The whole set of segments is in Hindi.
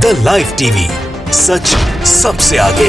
द लाइव टीवी, सच सबसे आगे।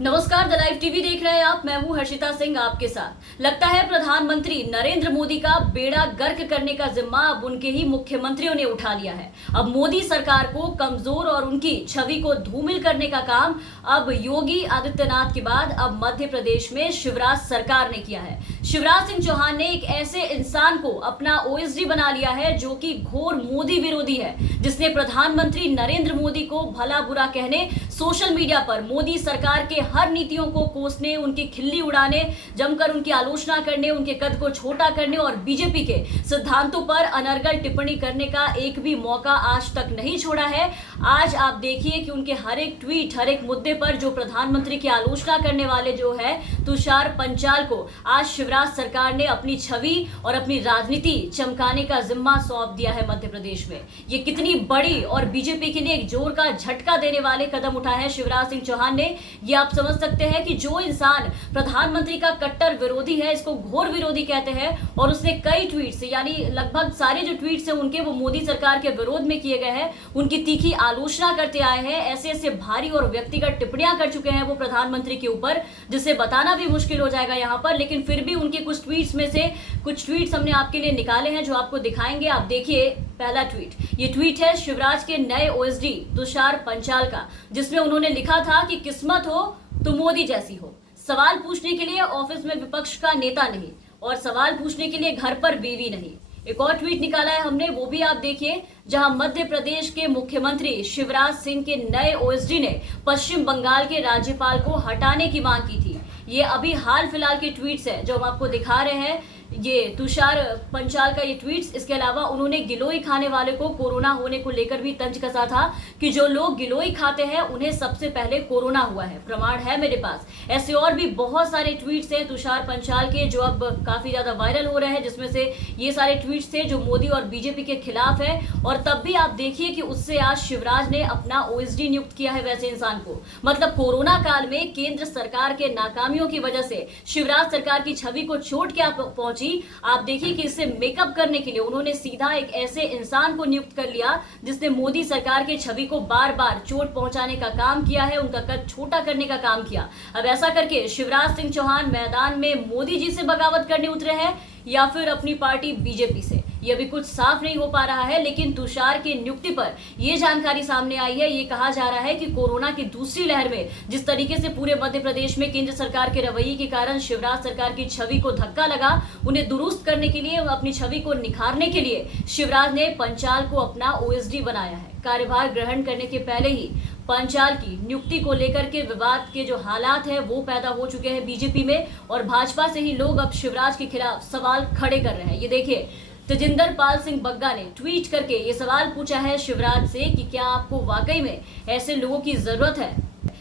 नमस्कार, द लाइव टीवी देख रहे हैं आप। मैं हूं हर्षिता सिंह आपके साथ। लगता है प्रधानमंत्री नरेंद्र मोदी का बेड़ा गर्क करने का जिम्मा अब उनके ही मुख्यमंत्रियों ने उठा लिया है। अब मोदी सरकार को कमजोर और उनकी छवि को धूमिल करने का काम अब योगी आदित्यनाथ के बाद अब मध्य प्रदेश में शिवराज सरकार ने किया है। शिवराज सिंह चौहान ने एक ऐसे इंसान को अपना ओएसडी बना लिया है जो कि घोर मोदी विरोधी है, जिसने प्रधानमंत्री नरेंद्र मोदी को भला बुरा कहने, सोशल मीडिया पर मोदी सरकार के हर नीतियों को कोसने, उनकी खिल्ली उड़ाने, जमकर उनकी आलोचना करने, उनके कद को छोटा करने और बीजेपी के सिद्धांतों पर अनर्गल टिप्पणी करने का एक भी मौका आज तक नहीं छोड़ा है। आज आप देखिए कि उनके हर एक ट्वीट, हर एक मुद्दे पर जो प्रधानमंत्री की आलोचना करने वाले जो है तुषार पंचाल को आज शिवराज सरकार ने अपनी छवि और अपनी राजनीति चमकाने का जिम्मा सौंप दिया है मध्य प्रदेश में। ये कितनी बड़ी और बीजेपी के लिए एक जोर का झटका देने वाले कदम उठाए हैं शिवराज सिंह चौहान ने। ये आप समझ सकते हैं कि जो इंसान प्रधानमंत्री का कट्टर विरोधी है, इसको घोर विरोधी कहते हैं, और उसने कई ट्वीट्स, यानी लगभग सारे जो ट्वीट्स हैं उनके वो मोदी सरकार के विरोध में किए गए हैं, उनकी तीखी आलोचना करते आए हैं, ऐसे ऐसे भारी और व्यक्तिगत टिप्पणियां कर चुके हैं वो प्रधानमंत्री के ऊपर, जिसे बताना भी मुश्किल हो जाएगा यहाँ पर। लेकिन फिर भी उनके कुछ ट्वीट्स में से कुछ ट्वीट्स हमने आपके लिए निकाले हैं जो आपको दिखाएंगे। आप देखिए पहला ट्वीट, ये ट्वीट है शिवराज के नए ओएसडी तुषार पंचाल का, जिसमें उन्होंने लिखा था कि किस्मत हो तो मोदी जैसी हो, सवाल पूछने के लिए ऑफिस में विपक्ष का नेता नहीं और सवाल पूछने के लिए घर पर बीवी नहीं। एक और ट्वीट निकाला है हमने, वो भी आप देखिए, जहां मध्य प्रदेश के मुख्यमंत्री शिवराज सिंह के नए ओएसडी ने पश्चिम बंगाल के राज्यपाल को हटाने की मांग की थी। ये अभी हाल फिलहाल के ट्वीट्स हैं जो हम आपको दिखा रहे हैं, ये तुषार पंचाल का ये ट्वीट्स। इसके अलावा उन्होंने गिलोय खाने वाले को कोरोना होने को लेकर भी तंज कसा था कि जो लोग गिलोय खाते हैं उन्हें सबसे पहले कोरोना हुआ है, प्रमाण है मेरे पास। ऐसे और भी बहुत सारे ट्वीट्स हैं तुषार पंचाल के जो अब काफी ज्यादा वायरल हो रहे हैं, जिसमें से ये सारे ट्वीट्स थे जो मोदी और बीजेपी के खिलाफ है। और तब भी आप देखिए कि उससे आज शिवराज ने अपना ओएसडी नियुक्त किया है वैसे इंसान को। मतलब कोरोना काल में केंद्र सरकार के नाकामियों की वजह से शिवराज सरकार की छवि को चोट क्या पहुंची, आप देखिए कि इसे मेकअप करने के लिए उन्होंने सीधा एक ऐसे इंसान को नियुक्त कर लिया जिसने मोदी सरकार के छवि को बार बार चोट पहुंचाने का काम किया है, उनका कद छोटा करने का काम किया। अब ऐसा करके शिवराज सिंह चौहान मैदान में मोदी जी से बगावत करने उतरे हैं या फिर अपनी पार्टी बीजेपी से, ये अभी कुछ साफ नहीं हो पा रहा है। लेकिन तुषार की नियुक्ति पर यह जानकारी सामने आई है। ये कहा जा रहा है कि कोरोना की दूसरी लहर में जिस तरीके से पूरे मध्य प्रदेश में केंद्र सरकार के रवैये के कारण शिवराज सरकार की छवि को धक्का लगा, उन्हें दुरुस्त करने के लिए, अपनी छवि को निखारने के लिए शिवराज ने पंचाल को अपना ओएसडी बनाया है। कार्यभार ग्रहण करने के पहले ही पंचाल की नियुक्ति को लेकर के विवाद के जो हालात हैं वो पैदा हो चुके हैं बीजेपी में, और भाजपा से ही लोग अब शिवराज के खिलाफ सवाल खड़े कर रहे हैं। ये देखिए, तेजिंदर पाल सिंह बग्गा ने ट्वीट करके ये सवाल पूछा है शिवराज से कि क्या आपको वाकई में ऐसे लोगों की जरूरत है।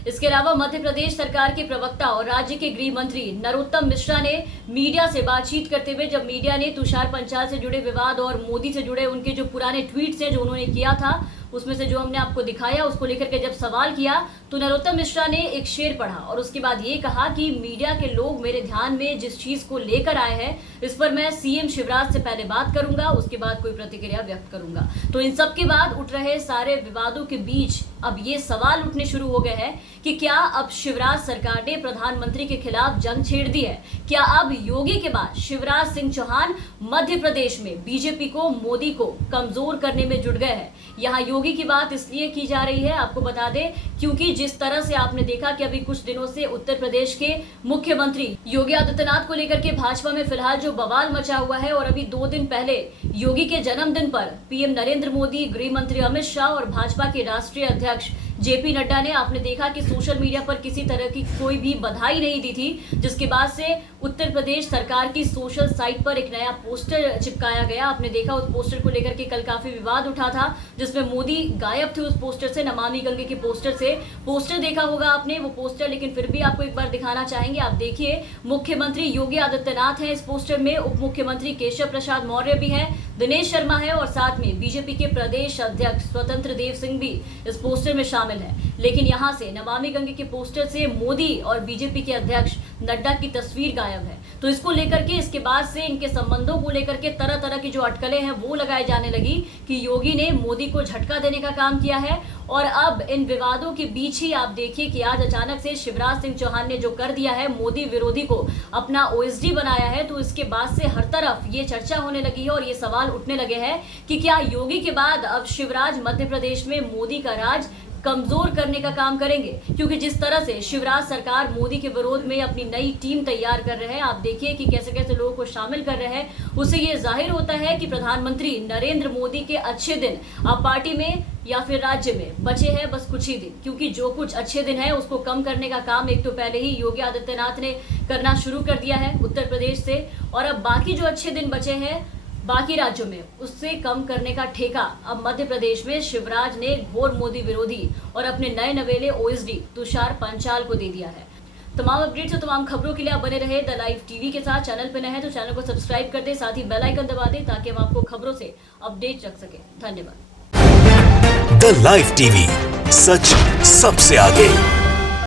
इसके अलावा मध्य प्रदेश सरकार के प्रवक्ता और राज्य के गृह मंत्री नरोत्तम मिश्रा ने मीडिया से बातचीत करते हुए, जब मीडिया ने तुषार पंचाल से जुड़े विवाद और मोदी से जुड़े उनके जो पुराने ट्वीट्स हैं जो उन्होंने किया था उसमें से जो हमने आपको दिखाया, उसको लेकर के जब सवाल किया तो नरोत्तम मिश्रा ने एक शेर पढ़ा और उसके बाद ये कहा कि मीडिया के लोग मेरे ध्यान में जिस चीज को लेकर आए हैं इस पर मैं सीएम शिवराज से पहले बात करूंगा, उसके बाद कोई प्रतिक्रिया व्यक्त करूंगा। तो इन सब के बाद उठ रहे सारे विवादों के बीच अब ये सवाल उठने शुरू हो गए हैं कि क्या अब शिवराज सरकार ने प्रधानमंत्री के खिलाफ जंग छेड़ दी है? क्या अब योगी के बाद शिवराज सिंह चौहान मध्य प्रदेश में बीजेपी को, मोदी को कमजोर करने में जुट गए हैं? यहाँ योगी की बात इसलिए की जा रही है, आपको बता दें, क्योंकि जिस तरह से आपने देखा कि अभी कुछ दिनों से उत्तर प्रदेश के मुख्यमंत्री योगी आदित्यनाथ को लेकर के भाजपा में फिलहाल जो बवाल मचा हुआ है, और अभी 2 दिन पहले योगी के जन्मदिन पर पीएम नरेंद्र मोदी, गृह मंत्री अमित शाह और भाजपा के राष्ट्रीय अध्यक्ष जेपी नड्डा ने, आपने देखा कि सोशल मीडिया पर किसी तरह की कोई भी बधाई नहीं दी थी, जिसके बाद से उत्तर प्रदेश सरकार की सोशल साइट पर एक नया पोस्टर चिपकाया गया। आपने देखा उस पोस्टर को लेकर के कल काफी विवाद उठा था, जिसमें मोदी गायब थे उस पोस्टर से, नमामि गंगे के पोस्टर से। पोस्टर देखा होगा आपने वो पोस्टर, लेकिन फिर भी आपको एक बार दिखाना चाहेंगे। आप देखिए, मुख्यमंत्री योगी आदित्यनाथ हैं इस पोस्टर में, उप मुख्यमंत्री केशव प्रसाद मौर्य भी हैं, दिनेश शर्मा है और साथ में बीजेपी के प्रदेश अध्यक्ष स्वतंत्र देव सिंह भी इस पोस्टर में शामिल है। लेकिन यहां से नमामि गंगे के पोस्टर से मोदी और बीजेपी के अध्यक्ष नड्डा की तस्वीर गायब है। तो इसको लेकर के, इसके बाद से इनके संबंधों को लेकर के तरह तरह की जो अटकलें हैं वो लगाए जाने लगी कि योगी ने मोदी को झटका देने का काम किया है। और अब इन विवादों के बीच ही आप देखिए कि आज अचानक से शिवराज सिंह चौहान ने जो कर दिया है, मोदी विरोधी को अपना ओएसडी बनाया है, तो इसके बाद से हर तरफ ये चर्चा होने लगी है और ये सवाल उठने लगे हैं कि क्या योगी के बाद अब शिवराज मध्य प्रदेश में मोदी का राज कमजोर करने का काम करेंगे। क्योंकि जिस तरह से शिवराज सरकार मोदी के विरोध में अपनी नई टीम तैयार कर रहे हैं, आप देखिए कि कैसे कैसे लोगों को शामिल कर रहे हैं, उससे ये जाहिर होता है कि प्रधानमंत्री नरेंद्र मोदी के अच्छे दिन अब पार्टी में या फिर राज्य में बचे हैं बस कुछ ही दिन। क्योंकि जो कुछ अच्छे दिन है उसको कम करने का काम एक तो पहले ही योगी आदित्यनाथ ने करना शुरू कर दिया है उत्तर प्रदेश से, और अब बाकी जो अच्छे दिन बचे हैं बाकी राज्यों में उससे कम करने का ठेका अब मध्य प्रदेश में शिवराज ने घोर मोदी विरोधी और अपने नए नवेले ओएसडी तुषार पंचाल को दे दिया है। तमाम अपडेट्स और तमाम खबरों के लिए आप बने रहे द लाइव टीवी के साथ। चैनल पर नए हैं तो चैनल को सब्सक्राइब कर दें, साथ ही बेल आइकन दबा दें ताकि हम आपको खबरों से अपडेट रख सके। धन्यवाद। द लाइव टीवी, सच सबसे आगे।